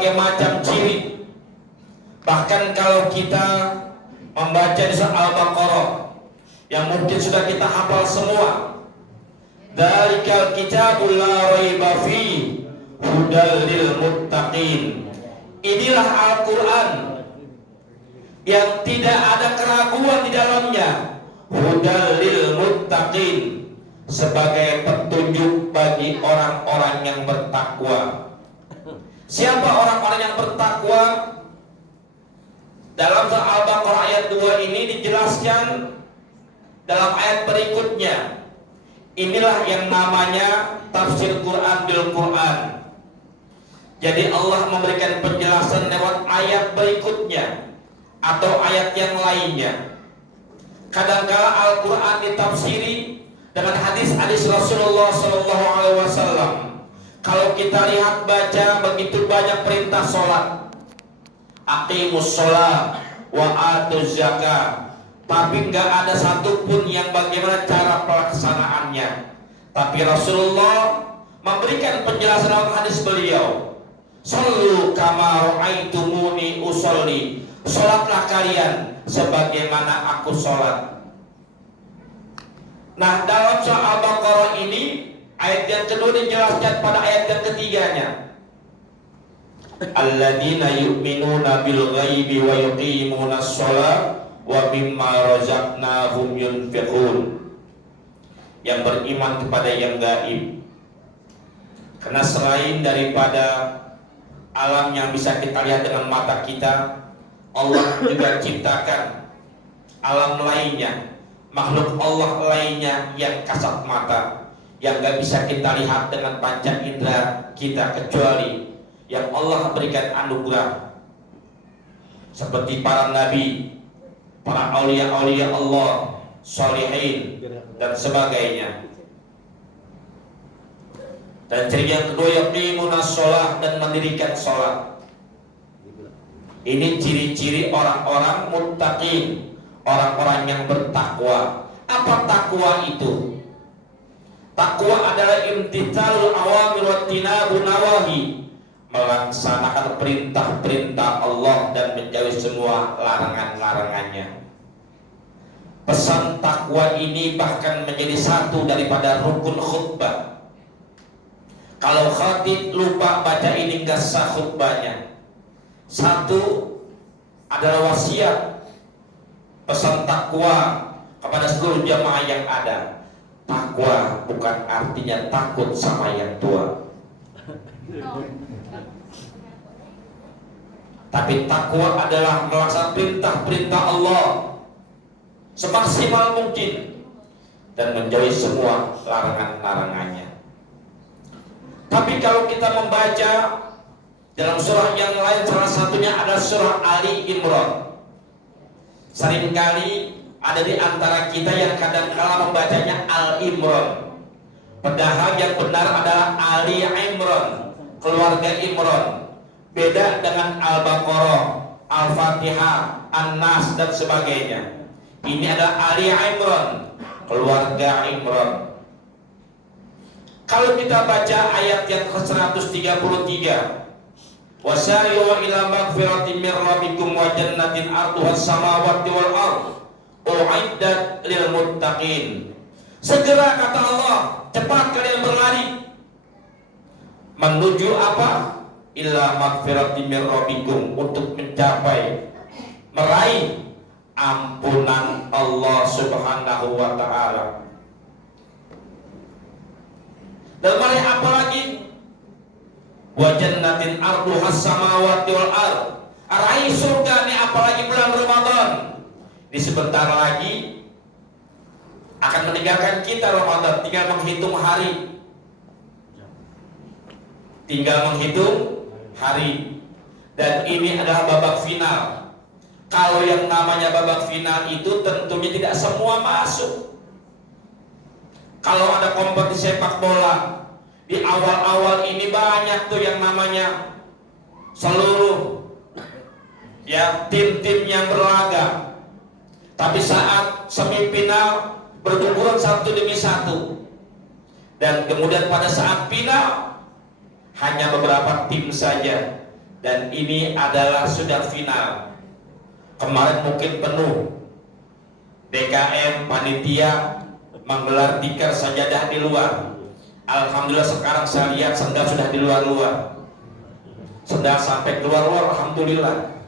berbagai macam ciri. Bahkan kalau kita membaca di surah Al-Baqarah yang mungkin sudah kita hafal semua, Dzalikal kitabul la raiba fihi hudal lil muttaqin. Inilah Al-Quran yang tidak ada keraguan di dalamnya, hudal lil muttaqin, sebagai petunjuk bagi orang-orang yang bertakwa. Siapa orang-orang yang bertakwa? Dalam surah Al-Baqarah ayat 2 ini dijelaskan dalam ayat berikutnya. Inilah yang namanya tafsir Quran bil Quran. Jadi Allah memberikan penjelasan lewat ayat berikutnya atau ayat yang lainnya. Kadangkala Al-Quran ditafsiri dengan hadis-hadis Rasulullah SAW. Kalau kita lihat baca begitu banyak perintah sholat, aqimus sholat wa atuz zakat, tapi nggak ada satupun yang bagaimana cara pelaksanaannya. Tapi Rasulullah memberikan penjelasan dalam hadis beliau, "Shallu kama ra'aitumuni usolli." Sholatlah kalian sebagaimana aku sholat. Nah, dalam surah Al-Baqarah ini ayat yang kedua dijelaskan pada ayat yang ketiganya. Alladzina yu'minuna bil ghaibi wa yuqimuna shalah wa mimma razaqnahum yunfiqun. Yang beriman kepada yang gaib. Karena selain daripada alam yang bisa kita lihat dengan mata kita, Allah juga ciptakan alam lainnya, makhluk Allah lainnya yang kasat mata, yang gak bisa kita lihat dengan panca indera kita, kecuali yang Allah berikan anugerah, seperti para nabi, para aulia-aulia Allah, sholihin dan sebagainya. Dan ciri yang kedua, yaqimuna sholah, dan mendirikan sholat. Ini ciri-ciri orang-orang muttaqin, orang-orang yang bertakwa. Apa takwa itu? Takwa adalah imtithalul awamir wa tinabun nawahi, melaksanakan perintah-perintah Allah dan menjauhi semua larangan-larangannya. Pesan takwa ini bahkan menjadi satu daripada rukun khutbah. Kalau khatib lupa baca ini nggak sah khutbahnya. Satu adalah wasiat pesan takwa kepada seluruh jamaah yang ada. Takwa bukan artinya takut sama yang tua, tapi takwa adalah melaksanakan perintah-perintah Allah semaksimal mungkin dan menjauhi semua larangan-larangannya. Tapi kalau kita membaca dalam surah yang lain, salah satunya adalah surah Ali Imran. Seringkali ada di antara kita yang kadang-kala membacanya Al Imran. Padahal yang benar adalah Ali Imran, keluarga Imran. Beda dengan Al-Baqarah, Al-Fatihah, An-Nas dan sebagainya. Ini adalah Ali Imran, keluarga Imran. Kalau kita baca ayat yang ke-133, wasari'u ila magfiratin min rabbikum wa jannatin arduha as-samawati wal ardh u'iddat lil muttaqin. Segera, kata Allah, cepat kalian berlari menuju apa? Ila magfiratin min rabbikum, untuk mencapai, meraih ampunan Allah Subhanahu wa ta'ala. Dan meraih apa lagi? Wa jannatin arduha as-samawati wal ardh, raih surga nih, apalagi bulan Ramadan. Di sebentar lagi akan meninggalkan kita Ramadan, tinggal menghitung hari. Dan ini adalah babak final. Kalau yang namanya babak final itu tentunya tidak semua masuk. Kalau ada kompetisi sepak bola, di awal-awal ini banyak tuh yang namanya seluruh tim-tim yang berlaga. Tapi saat semifinal berguguran satu demi satu, dan kemudian pada saat final hanya beberapa tim saja dan ini adalah sudah final. Kemarin mungkin penuh, DKM panitia menggelar tikar sajadah di luar. Alhamdulillah sekarang saya lihat sendal sudah di luar-luar, sendal sampai keluar-luar, alhamdulillah.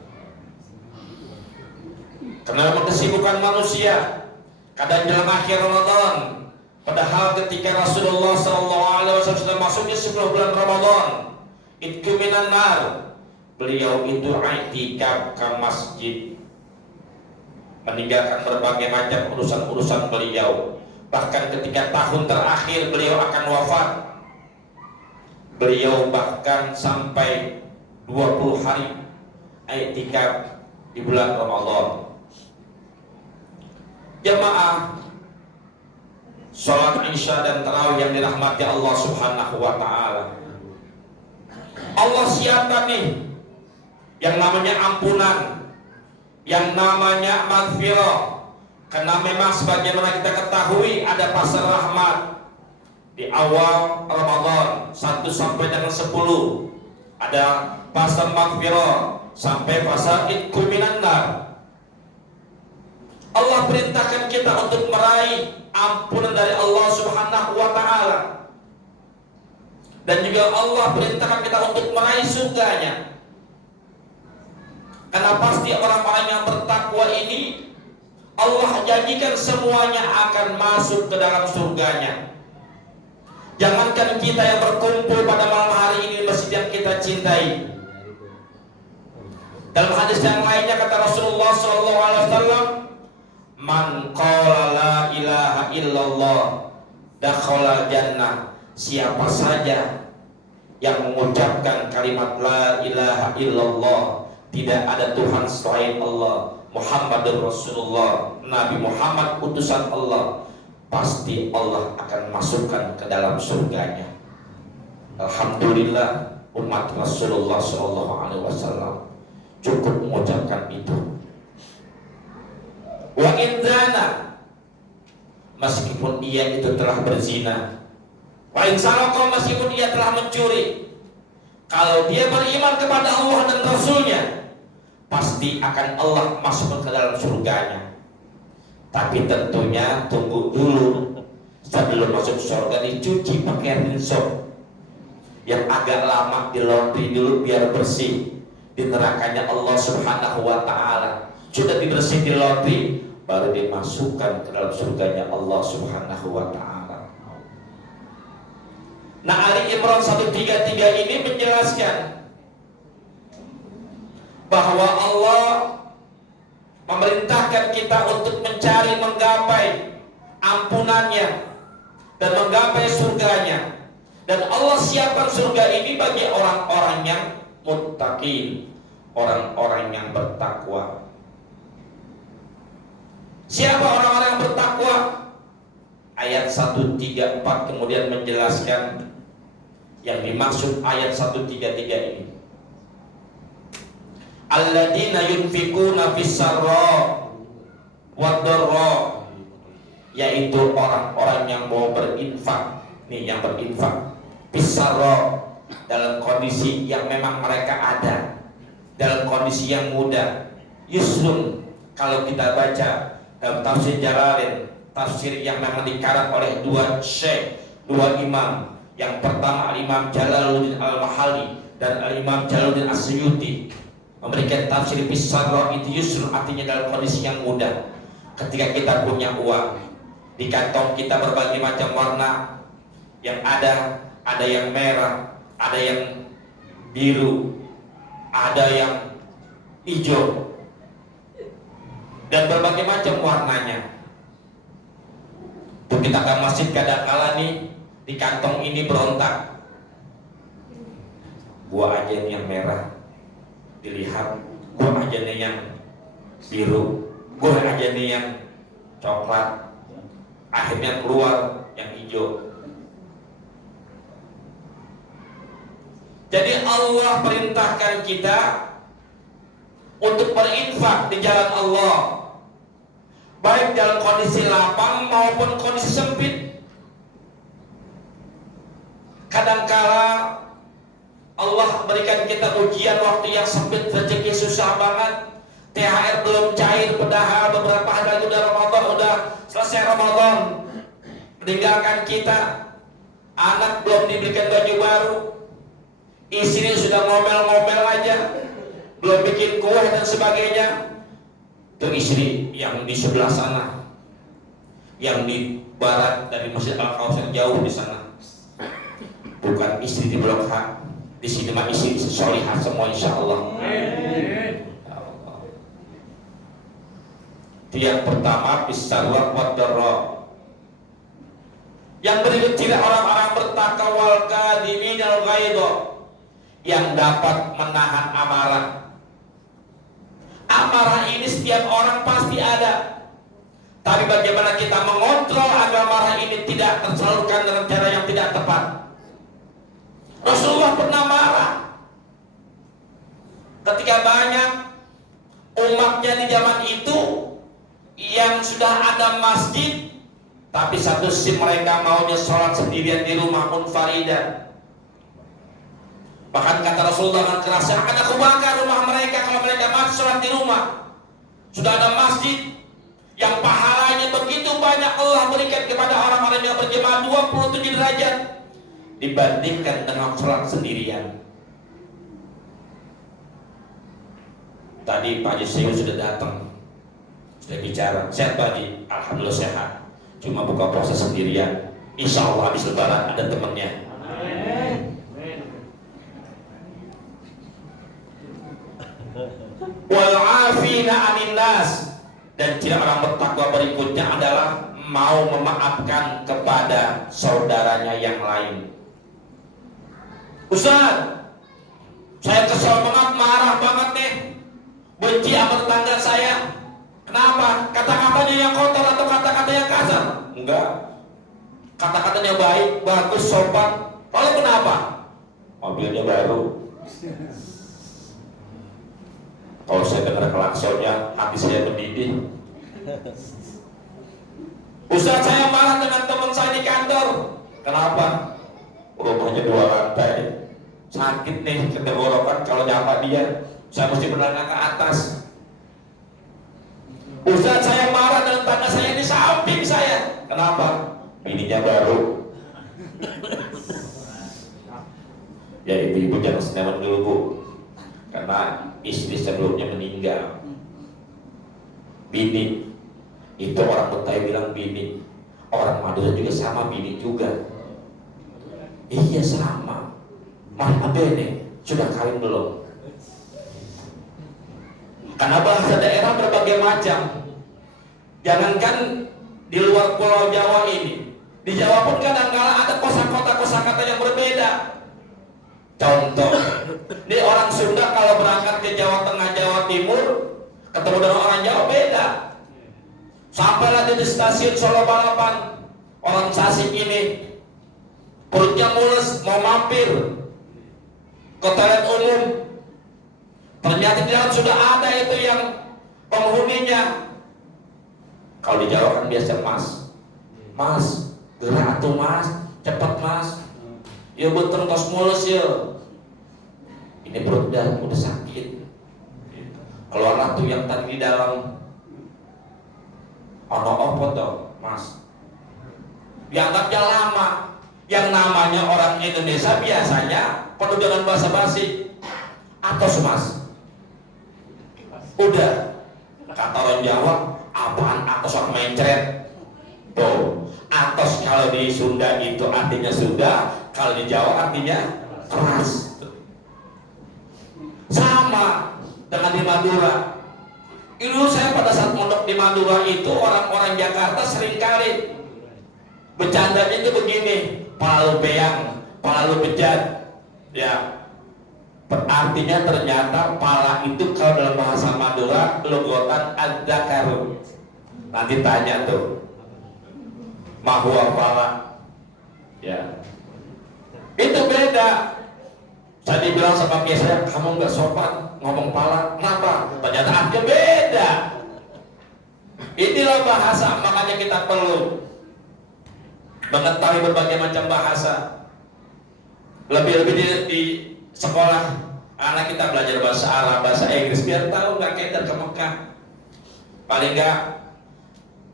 Karena memang kesibukan manusia. Kadang jelang akhir Ramadan, padahal ketika Rasulullah SAW sudah masuk di 10 bulan Ramadan, itu minan nar, beliau itu i'tikaf ke masjid, meninggalkan berbagai macam urusan-urusan beliau. Bahkan ketika tahun terakhir beliau akan wafat, beliau bahkan sampai 20 hari i'tikaf di bulan Ramadan. Jemaah sholat isya dan tarawih yang dirahmati Allah Subhanahu wa ta'ala, Allah siapkan nih yang namanya ampunan, yang namanya maghfirah. Karena memang sebagaimana kita ketahui ada fase rahmat di awal Ramadan 1 sampai dengan 10, ada fase maghfirah sampai fase itqu minan nar. Allah perintahkan kita untuk meraih ampunan dari Allah Subhanahu wa ta'ala, dan juga Allah perintahkan kita untuk meraih surganya. Karena pasti orang-orang yang bertakwa ini Allah janjikan semuanya akan masuk ke dalam surganya. Jangankan kita yang berkumpul pada malam hari ini di masjid yang kita cintai. Dalam hadis yang lainnya kata Rasulullah SAW, man qala la ilaha illallah dakhala jannah. Siapa saja yang mengucapkan kalimat la ilaha illallah, tidak ada Tuhan selain Allah, Muhammadur Rasulullah, Nabi Muhammad utusan Allah, pasti Allah akan masukkan ke dalam surganya. Alhamdulillah umat Rasulullah SAW cukup mengucapkan itu. Wa inzana, meskipun ia itu telah berzina, wa insalaqa, meskipun ia telah mencuri, kalau dia beriman kepada Allah dan Rasulnya, pasti akan Allah masuk ke dalam surganya. Tapi tentunya tunggu dulu, sebelum masuk surga dicuci pakai rinso yang agak lama, di laundry dulu biar bersih. Di nerakanya Allah Subhanahu wa ta'ala sudah dibersih di laundry, baru dimasukkan ke dalam surganya Allah Subhanahu wa ta'ala. Nah, Ali Imran 133 ini menjelaskan bahwa Allah memerintahkan kita untuk mencari, menggapai ampunannya dan menggapai surganya. Dan Allah siapkan surga ini bagi orang-orang yang muttaqin, orang-orang yang bertakwa. Siapa orang-orang yang bertakwa? Ayat 134 kemudian menjelaskan yang dimaksud ayat 133 ini. Alladzina yunfikuna fis-sarra wad-dharra, yaitu orang-orang yang mau berinfak, nih yang berinfak fis-sarra, dalam kondisi yang memang mereka ada, dalam kondisi yang mudah. Yusrun, kalau kita baca dalam tafsir Jalalain, tafsir yang memang dikarang oleh dua syekh, dua imam. Yang pertama Al-Imam Jalaluddin Al-Mahali dan Al-Imam Jalaluddin As-Suyuti memberikan tafsir bisarra itu yusrun, artinya dalam kondisi yang mudah. Ketika kita punya uang, di kantong kita berbagai macam warna yang ada yang merah, ada yang biru, ada yang hijau, dan berbagai macam warnanya. Itu kita ke masjid kadang-kala nih, di kantong ini berontak, gua aja nih yang merah, dilihat, gua aja nih yang biru, gua aja nih yang coklat, akhirnya keluar yang hijau. Jadi Allah perintahkan kita untuk berinfak di jalan Allah, baik dalam kondisi lapang maupun kondisi sempit. Kadangkala Allah berikan kita ujian waktu yang sempit, rezeki susah banget, THR belum cair, padahal beberapa hari lagi udah Ramadan, udah selesai Ramadan, meninggalkan kita, anak belum diberikan baju baru, istri sudah ngomel-ngomel aja, belum bikin kue dan sebagainya. Itu istri yang di sebelah sana, yang di barat dari Masjid Al-Kausar, jauh di sana, bukan istri di Blok H. Di sini mah istri solihah semua, insya Allah. Itu yang pertama, bisarwat wadarra. Yang berikut, tidak orang-orang bertakawal kadiminal ghaidha, yang dapat menahan amarah. Amarah ini setiap orang pasti ada, tapi bagaimana kita mengontrol agar amarah ini tidak tersalurkan dengan cara yang tidak tepat. Rasulullah pernah marah ketika banyak umatnya di zaman itu yang sudah ada masjid, tapi satu sisi mereka maunya sholat sendirian di rumah munfaridan. Bahkan kata Rasulullah dengan keras, akan aku bakar rumah mereka kalau mereka mati sholat di rumah. Sudah ada masjid yang pahalanya begitu banyak Allah berikan kepada orang-orang yang berjemaah 27 derajat dibandingkan dengan sholat sendirian. Tadi Pak Haji Seyu sudah datang, sudah bicara, sehat Pak Haji? Alhamdulillah sehat, cuma buka puasa sendirian. Insya Allah habis lebaran ada temannya. Wal afina anin nas, dan tidak orang bertakwa berikutnya adalah mau memaafkan kepada saudaranya yang lain. Ustaz, saya kesal banget, marah banget nih, benci sama tetangga saya. Kenapa? Kata-katanya yang kotor atau kata-katanya yang kasar? Enggak, kata-katanya baik, bagus, sopan. Lalu kenapa? Mobilnya baru. Kalau saya dengar klaksonnya, hati saya mendidih. Ustaz, saya marah dengan teman saya di kantor. Kenapa? Rumahnya 2 lantai, sakit nih tenggorokan kalau nyapa dia, saya mesti menengah ke atas. Ustaz, saya marah dengan tangga saya di samping saya. Kenapa? Bininya baru. Ya ibu-ibu jangan senewan dulu Bu, karena istri sebelumnya meninggal. Bini itu orang Betawi bilang bini, orang Madura juga sama bini juga. Iya sama. Mana bene sudah kawin belum? Karena bahasa daerah berbagai macam. Jangankan di luar Pulau Jawa ini, di Jawa pun kadang-kala ada kosakata yang berbeda. Contoh, ini orang Sunda kalau berangkat ke Jawa Tengah, Jawa Timur, ketemu dengan orang Jawa beda. Sampailah di stasiun Solo Balapan, orang Tasik ini perutnya mulus, mau mampir ke toilet umum, ternyata di dalam sudah ada itu yang penghuninya. Kalau di Jawa kan biasa mas, gerak tuh mas, cepat mas, ya betul tos mulus ya, ini perut udah sakit. Kalau anak tuh yang tadi di dalam, ono apa toh mas, dianggapnya lama. Yang namanya orang Indonesia biasanya penuh dengan basa-basi. Atos mas, udah kata orang Jawa, apaan atos orang mencret tuh. Atos kalau di Sunda itu artinya sudah, kalau di Jawa artinya keras. Sama dengan di Madura. Dulu saya pada saat mondok di Madura itu, orang-orang Jakarta seringkali bercandanya itu begini, pala lu beyang, pala lu bejat. Ya, artinya ternyata pala itu kalau dalam bahasa Madura logotan adzakaru. Nanti tanya tuh, mahua pala. Ya, itu beda. Saya dibilang sama kiai saya, kamu nggak sopan ngomong pala. Kenapa? Ternyata artinya beda. Inilah bahasa, makanya kita perlu mengetahui berbagai macam bahasa. Lebih-lebih di sekolah, anak kita belajar bahasa Arab, bahasa Inggris, biar tahu nggak keder ke Mekah. Paling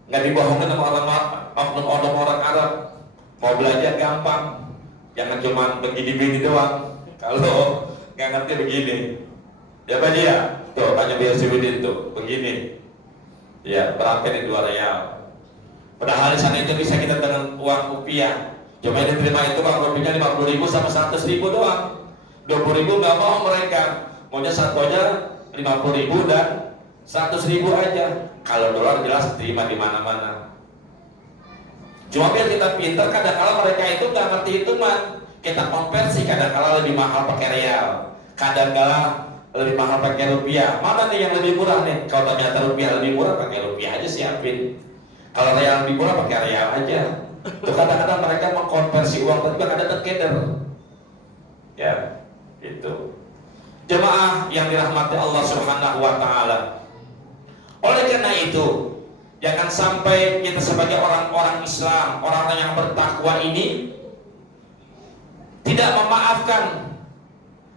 nggak dibohongin sama oknum orang Arab. Mau belajar gampang, jangan cuma begini-begini doang. Kalau nggak ngerti begini, ya Pak ya, tuh tanya biar Siwidin tuh begini, ya berangkat di 2 real. Padahal di sana itu bisa kita dengan uang rupiah. Cuma yang diterima itu uang rupiahnya 50.000 sama 100.000 doang. 20.000 nggak mau mereka, maunya satu aja 50.000 dan 100.000 aja. Kalau dolar jelas terima di mana-mana. Cuma biar kita pintar, kadang-kala mereka itu nggak ngerti hitungan. Kita konversi, kadang-kala lebih mahal pakai real, kadang-kala lebih mahal pakai rupiah. Mana nih yang lebih murah nih? Kalau ternyata rupiah lebih murah, pakai rupiah aja siapin. Kalau real lebih murah, pakai real aja. Itu kadang-kadang mereka mengkonversi uang, tapi ada terkeder. Ya, itu. Jemaah yang dirahmati Allah Subhanahu wa Ta'ala. Oleh karena itu, jangan sampai kita sebagai orang-orang Islam, orang-orang yang bertakwa ini tidak memaafkan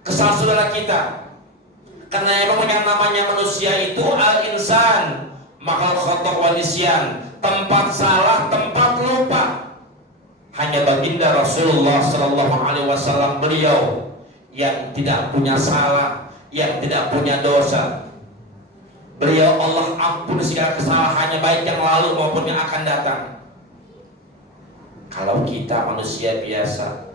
kesalahan saudara kita. Karena memang yang namanya manusia itu al-insan makhluk khotok wa nisyan, tempat salah, tempat lupa. Hanya baginda Rasulullah sallallahu alaihi wasallam, beliau yang tidak punya salah, yang tidak punya dosa. Beliau Allah ampun segala kesalahannya, baik yang lalu maupun yang akan datang. Kalau kita manusia biasa,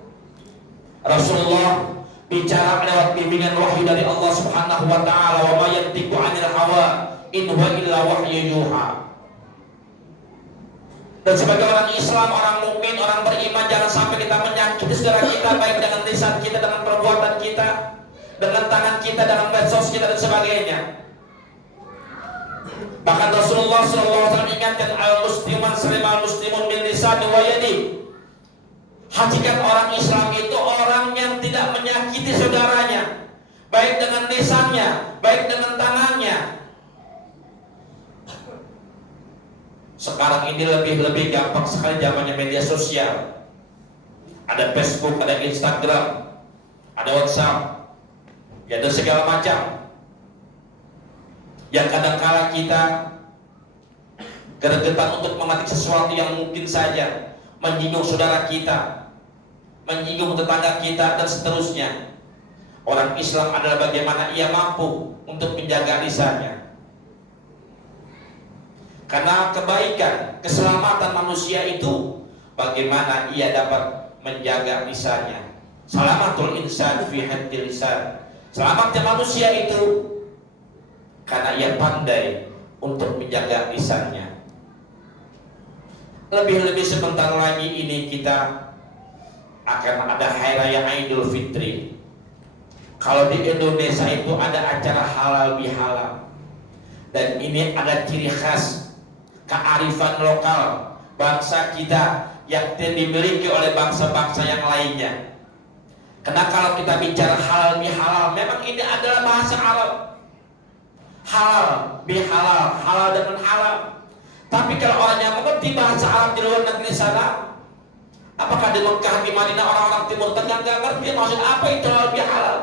Rasulullah bicara lewat bimbingan wahyu dari Allah Subhanahu wa Ta'ala, wa ma yantiqu 'anil hawa in huwa illa wahyu yuha. Dan sebagai orang Islam, orang mukmin, orang beriman, jangan sampai kita menyakiti saudara kita, baik dengan lisan kita, dengan perbuatan kita, dengan tangan kita, dengan medsos kita dan sebagainya. Bahkan Rasulullah SAW ingatkan, al-musliman salimal muslimun min lisani wa yadi. Hakikat orang Islam itu orang yang tidak menyakiti saudaranya, baik dengan lisannya, baik dengan tangannya. Sekarang ini lebih gampang sekali zamannya media sosial. Ada Facebook, ada Instagram, ada WhatsApp, ya ada segala macam. Yang kadang-kala kita gregetan untuk memetik sesuatu yang mungkin saja menyinggung saudara kita, menyinggung tetangga kita dan seterusnya. Orang Islam adalah bagaimana ia mampu untuk menjaga lisannya. Karena kebaikan, keselamatan manusia itu bagaimana ia dapat menjaga lisannya. Salamatul insan fi haddi lisan. Selamatnya manusia itu karena ia pandai untuk menjaga lisannya. Lebih-lebih sebentar lagi ini kita akan ada Hari Raya Idul Fitri. Kalau di Indonesia itu ada acara halal bihalal, dan ini ada ciri khas kearifan lokal bangsa kita yang tidak dimiliki oleh bangsa-bangsa yang lainnya. Karena kalau kita bicara halal bihalal, memang ini adalah bahasa Arab. Halal bihalal, halal dengan halal. Tapi kalau orang yang mengerti bahasa Arab di luar negeri sana, apakah di Mekah, di Madinah, orang-orang Timur Tengah nggak ngerti maksud apa itu halal bihalal?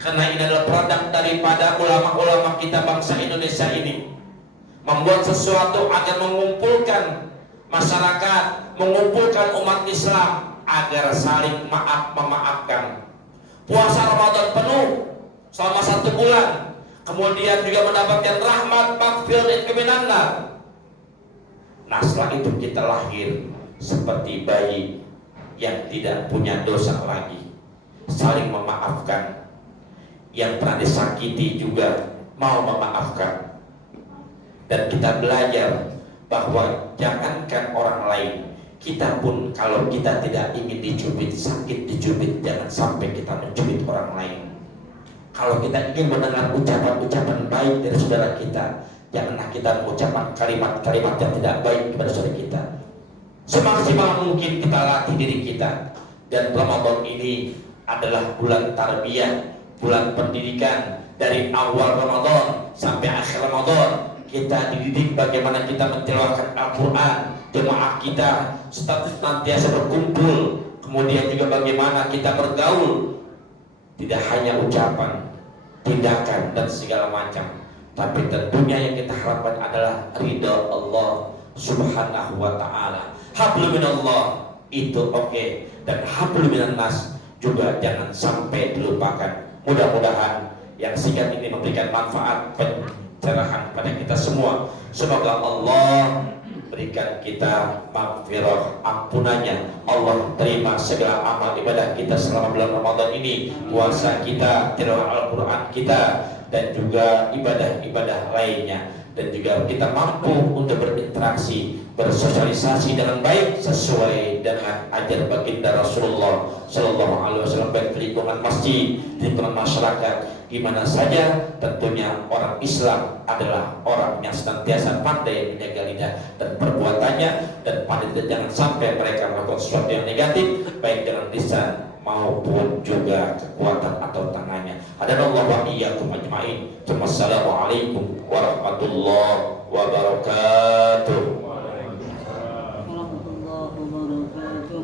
Karena ini adalah produk daripada ulama-ulama kita bangsa Indonesia ini, membuat sesuatu agar mengumpulkan masyarakat, mengumpulkan umat Islam agar saling memaafkan. Puasa Ramadan penuh selama 1 bulan, kemudian juga mendapatkan rahmat, maghfirah dan kemenangan. Nah, setelah itu kita lahir seperti bayi yang tidak punya dosa lagi, saling memaafkan. Yang pernah disakiti juga mau memaafkan. Dan kita belajar bahwa jangankan orang lain, kita pun kalau kita tidak ingin dicubit, sakit dicubit, jangan sampai kita mencubit orang lain. Kalau kita ingin mendengar ucapan-ucapan baik dari saudara kita, janganlah kita mengucapkan kalimat-kalimat yang tidak baik kepada saudara kita. Semaksimal mungkin kita latih diri kita. Dan Ramadan ini adalah bulan tarbiyah, bulan pendidikan. Dari awal Ramadan sampai akhir Ramadan, kita dididik bagaimana kita mentilawahkan Al-Quran, jemaah kita senantiasa berkumpul, kemudian juga bagaimana kita bergaul tidak hanya ucapan, tindakan dan segala macam, tapi tentunya yang kita harapkan adalah ridha Allah Subhanahu wa taala. Hablum minallah itu oke, dan hablum minan nas juga jangan sampai dilupakan. Mudah-mudahan yang singkat ini memberikan manfaat pencerahan pada kita semua. Semoga Allah berikan kita maghfirah, ampunannya. Allah terima segala amal ibadah kita selama bulan Ramadan ini, puasa kita, tilawah Al-Quran kita, dan juga ibadah-ibadah lainnya. Dan juga kita mampu untuk berinteraksi, bersosialisasi dengan baik sesuai dengan ajar baginda Rasulullah Sallallahu Alaihi Wasallam, baik di lingkungan masjid, di lingkungan masyarakat, gimana saja. Tentunya orang Islam adalah orang yang senantiasa pandai menjaga lidah dan perbuatannya, dan pandai jangan sampai mereka melakukan sesuatu yang negatif, baik dengan lisan maupun juga kekuatan atau tangannya. Hadanallahu wa iyyakum ajmain. Wassalamualaikum warahmatullahi wabarakatuh.